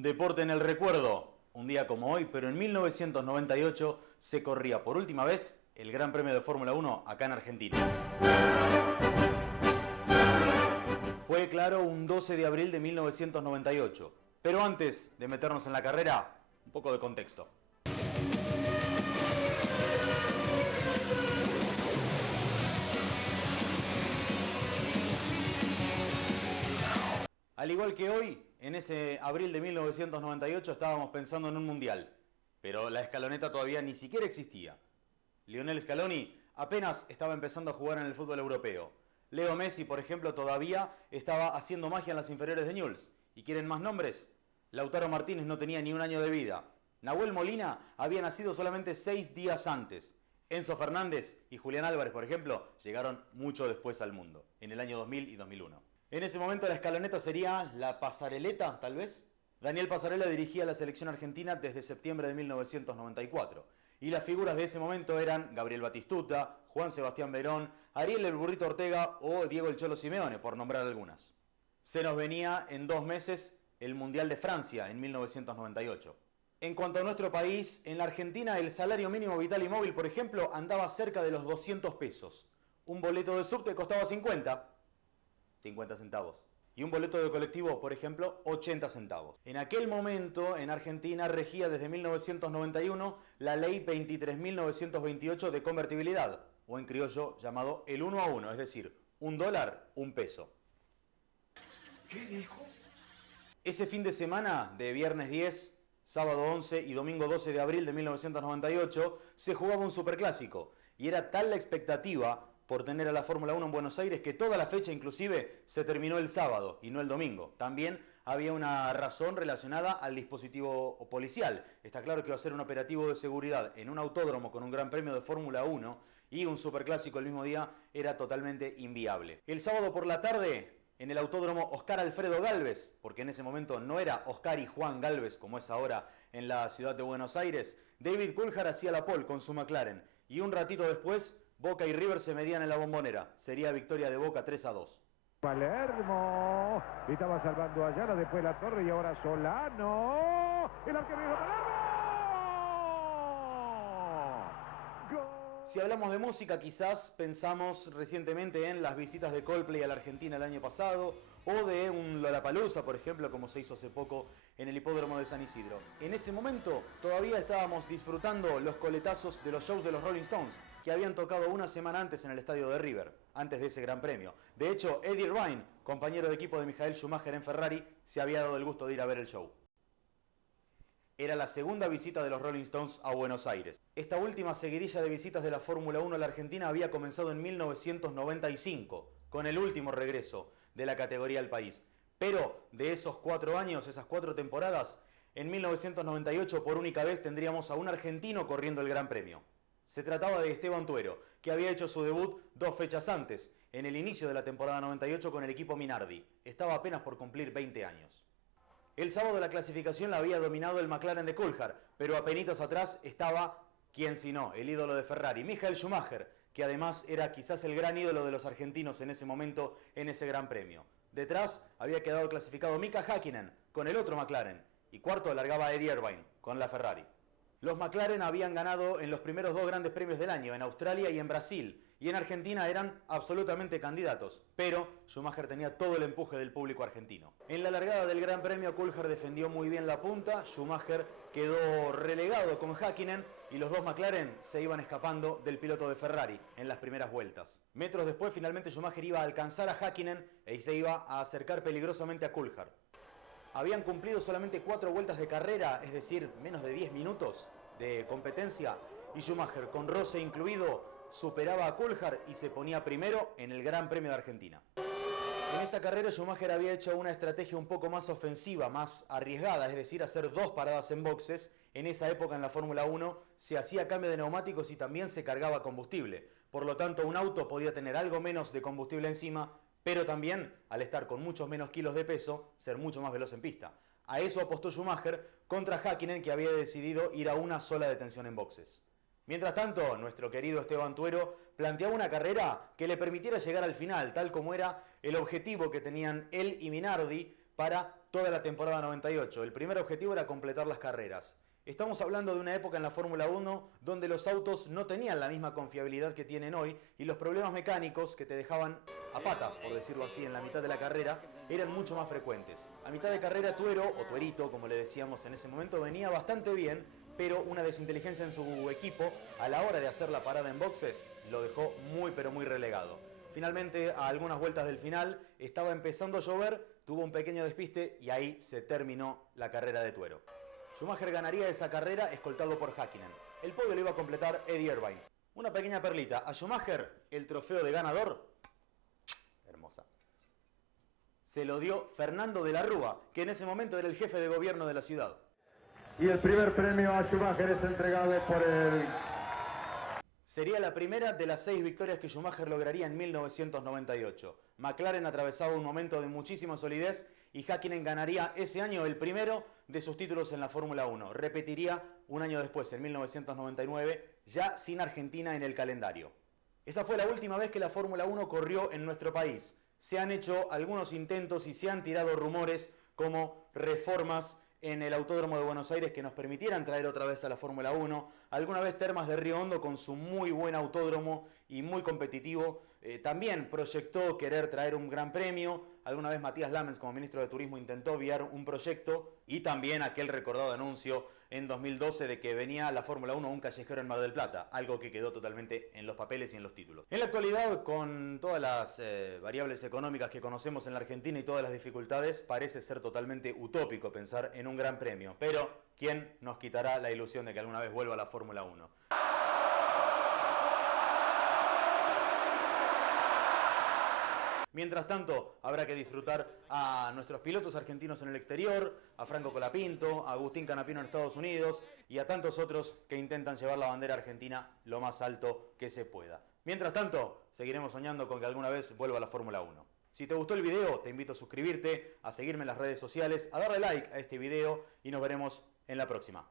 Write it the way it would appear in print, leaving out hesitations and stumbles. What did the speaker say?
Deporte en el recuerdo, un día como hoy, pero en 1998 se corría por última vez el Gran Premio de Fórmula 1 acá en Argentina. Fue, claro, un 12 de abril de 1998. Pero antes de meternos en la carrera, un poco de contexto. Al igual que hoy, en ese abril de 1998 estábamos pensando en un mundial, pero la escaloneta todavía ni siquiera existía. Lionel Scaloni apenas estaba empezando a jugar en el fútbol europeo. Leo Messi, por ejemplo, todavía estaba haciendo magia en las inferiores de Newell's. ¿Y quieren más nombres? Lautaro Martínez no tenía ni un año de vida. Nahuel Molina había nacido solamente 6 días antes. Enzo Fernández y Julián Álvarez, por ejemplo, llegaron mucho después al mundo, en el año 2000 y 2001. En ese momento la escaloneta sería la pasareleta, tal vez. Daniel Pasarela dirigía la selección argentina desde septiembre de 1994. Y las figuras de ese momento eran Gabriel Batistuta, Juan Sebastián Verón, Ariel el Burrito Ortega o Diego el Cholo Simeone, por nombrar algunas. Se nos venía en 2 meses el Mundial de Francia en 1998. En cuanto a nuestro país, en la Argentina el salario mínimo vital y móvil, por ejemplo, andaba cerca de los 200 pesos. Un boleto de subte costaba 50 centavos. Y un boleto de colectivo, por ejemplo, 80 centavos. En aquel momento, en Argentina, regía desde 1991 la ley 23.928 de convertibilidad, o en criollo llamado el 1 a 1, es decir, $1, $1. ¿Qué dijo? Ese fin de semana, de viernes 10, sábado 11 y domingo 12 de abril de 1998, se jugaba un superclásico. Y era tal la expectativa por tener a la Fórmula 1 en Buenos Aires que toda la fecha inclusive se terminó el sábado y no el domingo. También había una razón relacionada al dispositivo policial. Está claro que va a ser un operativo de seguridad en un autódromo con un gran premio de Fórmula 1 y un superclásico el mismo día era totalmente inviable. El sábado por la tarde, en el autódromo Oscar Alfredo Gálvez, porque en ese momento no era Oscar y Juan Gálvez como es ahora en la ciudad de Buenos Aires, David Coulthard hacía la pole con su McLaren y un ratito después Boca y River se medían en la Bombonera. Sería victoria de Boca 3-2. Palermo, estaba salvando a Ayala, después la Torre y ahora Solano. El arquero de Palermo. ¡Gol! Si hablamos de música, quizás pensamos recientemente en las visitas de Coldplay a la Argentina el año pasado o de un Lollapalooza, por ejemplo, como se hizo hace poco en el hipódromo de San Isidro. En ese momento todavía estábamos disfrutando los coletazos de los shows de los Rolling Stones, que habían tocado una semana antes en el estadio de River, antes de ese gran premio. De hecho, Eddie Irvine, compañero de equipo de Michael Schumacher en Ferrari, se había dado el gusto de ir a ver el show. Era la segunda visita de los Rolling Stones a Buenos Aires. Esta última seguidilla de visitas de la Fórmula 1 a la Argentina había comenzado en 1995, con el último regreso de la categoría al país. Pero de esos 4 años, esas 4 temporadas, en 1998 por única vez tendríamos a un argentino corriendo el Gran Premio. Se trataba de Esteban Tuero, que había hecho su debut 2 fechas antes, en el inicio de la temporada 98 con el equipo Minardi. Estaba apenas por cumplir 20 años. El sábado la clasificación la había dominado el McLaren de Coulthard, pero apenitas atrás estaba, quién si no, el ídolo de Ferrari, Michael Schumacher, que además era quizás el gran ídolo de los argentinos en ese momento en ese Gran Premio. Detrás había quedado clasificado Mika Häkkinen con el otro McLaren y cuarto alargaba Eddie Irvine con la Ferrari. Los McLaren habían ganado en los primeros 2 grandes premios del año, en Australia y en Brasil, y en Argentina eran absolutamente candidatos, pero Schumacher tenía todo el empuje del público argentino. En la largada del Gran Premio, Coulthard defendió muy bien la punta, Schumacher quedó relegado con Häkkinen y los 2 McLaren se iban escapando del piloto de Ferrari en las primeras vueltas. Metros después, finalmente Schumacher iba a alcanzar a Häkkinen y se iba a acercar peligrosamente a Coulthard. Habían cumplido solamente 4 vueltas de carrera, es decir, menos de 10 minutos de competencia, y Schumacher, con roce incluido, superaba a Coulthard y se ponía primero en el Gran Premio de Argentina. En esa carrera Schumacher había hecho una estrategia un poco más ofensiva, más arriesgada, es decir, hacer 2 paradas en boxes. En esa época en la Fórmula 1 se hacía cambio de neumáticos y también se cargaba combustible. Por lo tanto, un auto podía tener algo menos de combustible encima, pero también, al estar con muchos menos kilos de peso, ser mucho más veloz en pista. A eso apostó Schumacher contra Häkkinen, que había decidido ir a una sola detención en boxes. Mientras tanto, nuestro querido Esteban Tuero planteaba una carrera que le permitiera llegar al final, tal como era el objetivo que tenían él y Minardi para toda la temporada 98. El primer objetivo era completar las carreras. Estamos hablando de una época en la Fórmula 1 donde los autos no tenían la misma confiabilidad que tienen hoy y los problemas mecánicos que te dejaban a pata, por decirlo así, en la mitad de la carrera, eran mucho más frecuentes. A mitad de carrera Tuero, o Tuerito, como le decíamos en ese momento, venía bastante bien, pero una desinteligencia en su equipo a la hora de hacer la parada en boxes lo dejó muy pero muy relegado. Finalmente, a algunas vueltas del final, estaba empezando a llover, tuvo un pequeño despiste y ahí se terminó la carrera de Tuero. Schumacher ganaría esa carrera escoltado por Häkkinen. El podio lo iba a completar Eddie Irvine. Una pequeña perlita. A Schumacher, el trofeo de ganador, hermosa, se lo dio Fernando de la Rúa, que en ese momento era el jefe de gobierno de la ciudad. Y el primer premio a Schumacher es entregado por el... Sería la primera de las 6 victorias que Schumacher lograría en 1998. McLaren atravesaba un momento de muchísima solidez y Häkkinen ganaría ese año el primero de sus títulos en la Fórmula 1. Repetiría un año después, en 1999, ya sin Argentina en el calendario. Esa fue la última vez que la Fórmula 1 corrió en nuestro país. Se han hecho algunos intentos y se han tirado rumores como reformas en el Autódromo de Buenos Aires que nos permitieran traer otra vez a la Fórmula 1. Alguna vez Termas de Río Hondo, con su muy buen autódromo y muy competitivo, también proyectó querer traer un gran premio. Alguna vez Matías Lamens, como ministro de Turismo, intentó enviar un proyecto, y también aquel recordado anuncio en 2012 de que venía la Fórmula 1 a un callejero en Mar del Plata, algo que quedó totalmente en los papeles y en los títulos. En la actualidad, con todas las variables económicas que conocemos en la Argentina y todas las dificultades, parece ser totalmente utópico pensar en un gran premio, pero ¿quién nos quitará la ilusión de que alguna vez vuelva a la Fórmula 1? Mientras tanto, habrá que disfrutar a nuestros pilotos argentinos en el exterior, a Franco Colapinto, a Agustín Canapino en Estados Unidos y a tantos otros que intentan llevar la bandera argentina lo más alto que se pueda. Mientras tanto, seguiremos soñando con que alguna vez vuelva la Fórmula 1. Si te gustó el video, te invito a suscribirte, a seguirme en las redes sociales, a darle like a este video y nos veremos en la próxima.